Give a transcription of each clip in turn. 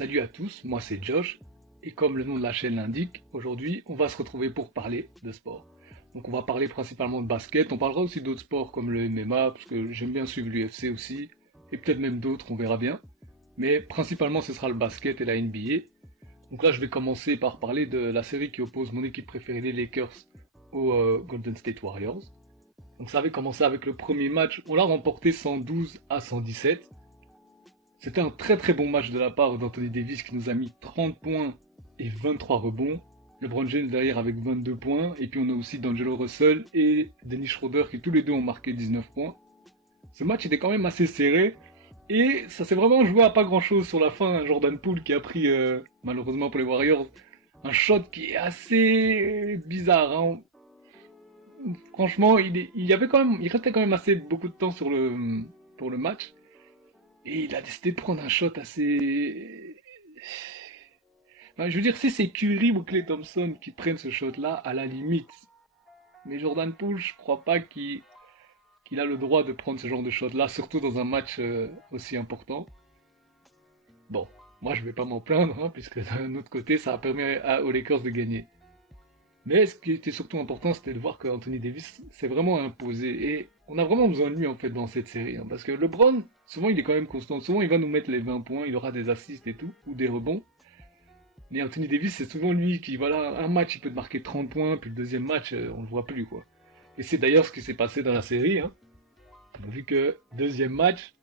Salut à tous, moi c'est Josh, et comme le nom de la chaîne l'indique, aujourd'hui on va se retrouver pour parler de sport. Donc on va parler principalement de basket, on parlera aussi d'autres sports comme le MMA, parce que j'aime bien suivre l'UFC aussi, et peut-être même d'autres, on verra bien. Mais principalement ce sera le basket et la NBA. Donc là je vais commencer par parler de la série qui oppose mon équipe préférée, les Lakers, aux Golden State Warriors. Donc ça avait commencé avec le premier match, on l'a remporté 112-117. C'était un très très bon match de la part d'Anthony Davis qui nous a mis 30 points et 23 rebonds. LeBron James derrière avec 22 points. Et puis on a aussi D'Angelo Russell et Dennis Schroeder qui tous les deux ont marqué 19 points. Ce match était quand même assez serré. Et ça s'est vraiment joué à pas grand chose sur la fin. Jordan Poole qui a pris, malheureusement pour les Warriors, un shot qui est assez bizarre. Hein. Franchement, il restait quand même assez beaucoup de temps pour le match. Et il a décidé de prendre un shot assez... Enfin, je veux dire, si c'est Curry ou Klay Thompson qui prennent ce shot-là, à la limite. Mais Jordan Poole, je crois pas qu'il a le droit de prendre ce genre de shot-là, surtout dans un match aussi important. Bon, moi je vais pas m'en plaindre, hein, puisque d'un autre côté, ça a permis aux Lakers de gagner. Mais ce qui était surtout important, c'était de voir que Anthony Davis s'est vraiment imposé. Et on a vraiment besoin de lui en fait dans cette série. Hein, parce que LeBron, souvent il est quand même constant. Souvent il va nous mettre les 20 points, il aura des assists et tout, ou des rebonds. Mais Anthony Davis, c'est souvent lui qui, voilà, un match il peut te marquer 30 points, puis le deuxième match, on le voit plus quoi. Et c'est d'ailleurs ce qui s'est passé dans la série. Hein. Vu que deuxième match,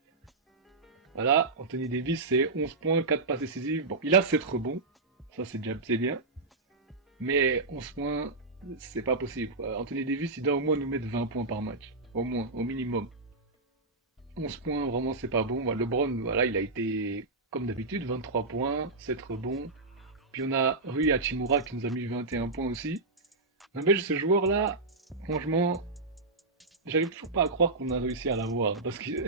voilà, Anthony Davis c'est 11 points, 4 passes décisives. Bon, il a 7 rebonds, ça c'est déjà bien. Mais 11 points, c'est pas possible. Anthony Davis, il doit au moins nous mettre 20 points par match. Au moins, au minimum. 11 points, vraiment, c'est pas bon. LeBron, voilà, il a été, comme d'habitude, 23 points, 7 rebonds. Puis on a Rui Hachimura qui nous a mis 21 points aussi. N'empêche, ce joueur-là, franchement, j'arrive toujours pas à croire qu'on a réussi à l'avoir. Parce qu'il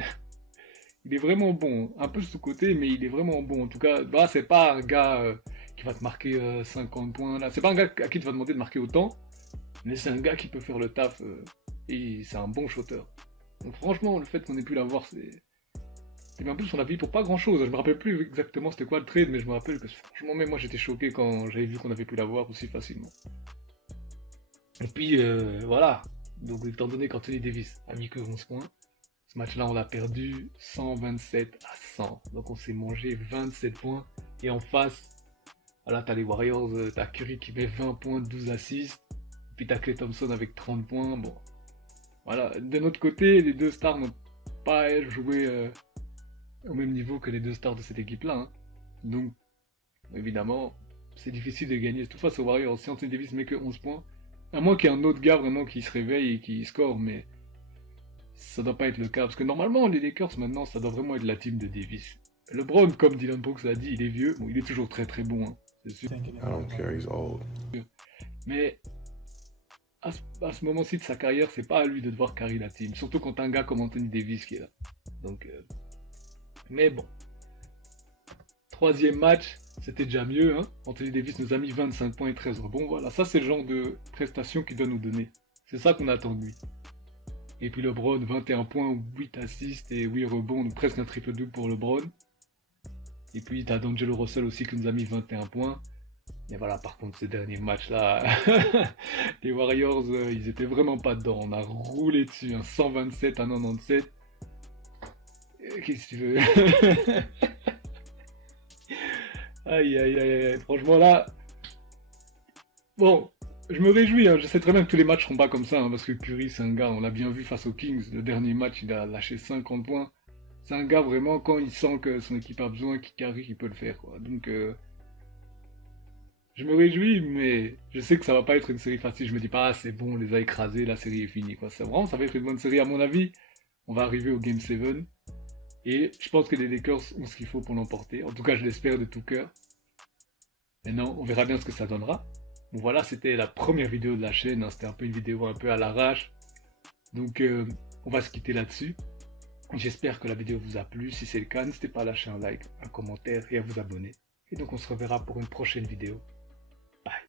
il est vraiment bon. Un peu sous-côté, mais il est vraiment bon. En tout cas, bah, c'est pas un gars... qui va te marquer 50 points là. C'est pas un gars à qui tu vas demander de marquer autant, mais c'est un gars qui peut faire le taf et c'est un bon shooter. Donc franchement, le fait qu'on ait pu l'avoir, c'est... Et en plus, on a payé pour pas grand chose. Je me rappelle plus exactement c'était quoi le trade, mais je me rappelle que franchement, même moi j'étais choqué quand j'avais vu qu'on avait pu l'avoir aussi facilement. Et puis voilà. Donc étant donné qu'Anthony Davis a mis que 11 points, ce match-là on l'a perdu 127-100. Donc on s'est mangé 27 points. Et en face, là, t'as les Warriors, t'as Curry qui met 20 points, 12 assists. Puis t'as Klay Thompson avec 30 points. Bon, voilà. De notre côté, les deux stars n'ont pas joué au même niveau que les deux stars de cette équipe-là. Hein. Donc, évidemment, c'est difficile de gagner. Tout face aux Warriors, si Anthony Davis met que 11 points, à moins qu'il y ait un autre gars vraiment qui se réveille et qui score, mais ça doit pas être le cas. Parce que normalement, les Lakers, maintenant, ça doit vraiment être la team de Davis. LeBron, comme Dylan Brooks l'a dit, il est vieux. Bon, il est toujours très très bon. Hein. C'est sûr. I don't care, he's old. Mais à ce moment-ci de sa carrière, c'est pas à lui de devoir carry la team. Surtout quand t'as un gars comme Anthony Davis qui est là. Donc, mais bon. Troisième match, c'était déjà mieux. Hein. Anthony Davis nous a mis 25 points et 13 rebonds. Voilà, ça c'est le genre de prestation qu'il doit nous donner. C'est ça qu'on attend de lui. Et puis LeBron, 21 points, 8 assists et 8 rebonds. Donc presque un triple-double pour LeBron. Et puis t'as D'Angelo Russell aussi qui nous a mis 21 points. Mais voilà, par contre, ces derniers matchs-là, les Warriors, ils étaient vraiment pas dedans. On a roulé dessus, hein, 127-97. Qu'est-ce que tu veux? Aïe, aïe, aïe, aïe. Franchement, là... Bon, je me réjouis. Hein. Je sais très bien que tous les matchs seront pas comme ça. Hein, parce que Curry, c'est un gars, on l'a bien vu face aux Kings. Le dernier match, il a lâché 50 points. C'est un gars, vraiment, quand il sent que son équipe a besoin, qu'il carry, il peut le faire. Quoi. Donc... je me réjouis, mais je sais que ça va pas être une série facile. Je me dis pas, ah, c'est bon, on les a écrasés, la série est finie. Quoi. C'est vraiment, ça va être une bonne série. À mon avis, on va arriver au Game 7. Et je pense que les Lakers ont ce qu'il faut pour l'emporter. En tout cas, je l'espère de tout cœur. Maintenant, on verra bien ce que ça donnera. Bon, voilà, c'était la première vidéo de la chaîne. Hein. C'était un peu une vidéo un peu à l'arrache. Donc, on va se quitter là-dessus. J'espère que la vidéo vous a plu. Si c'est le cas, n'hésitez pas à lâcher un like, un commentaire et à vous abonner. Et donc, on se reverra pour une prochaine vidéo.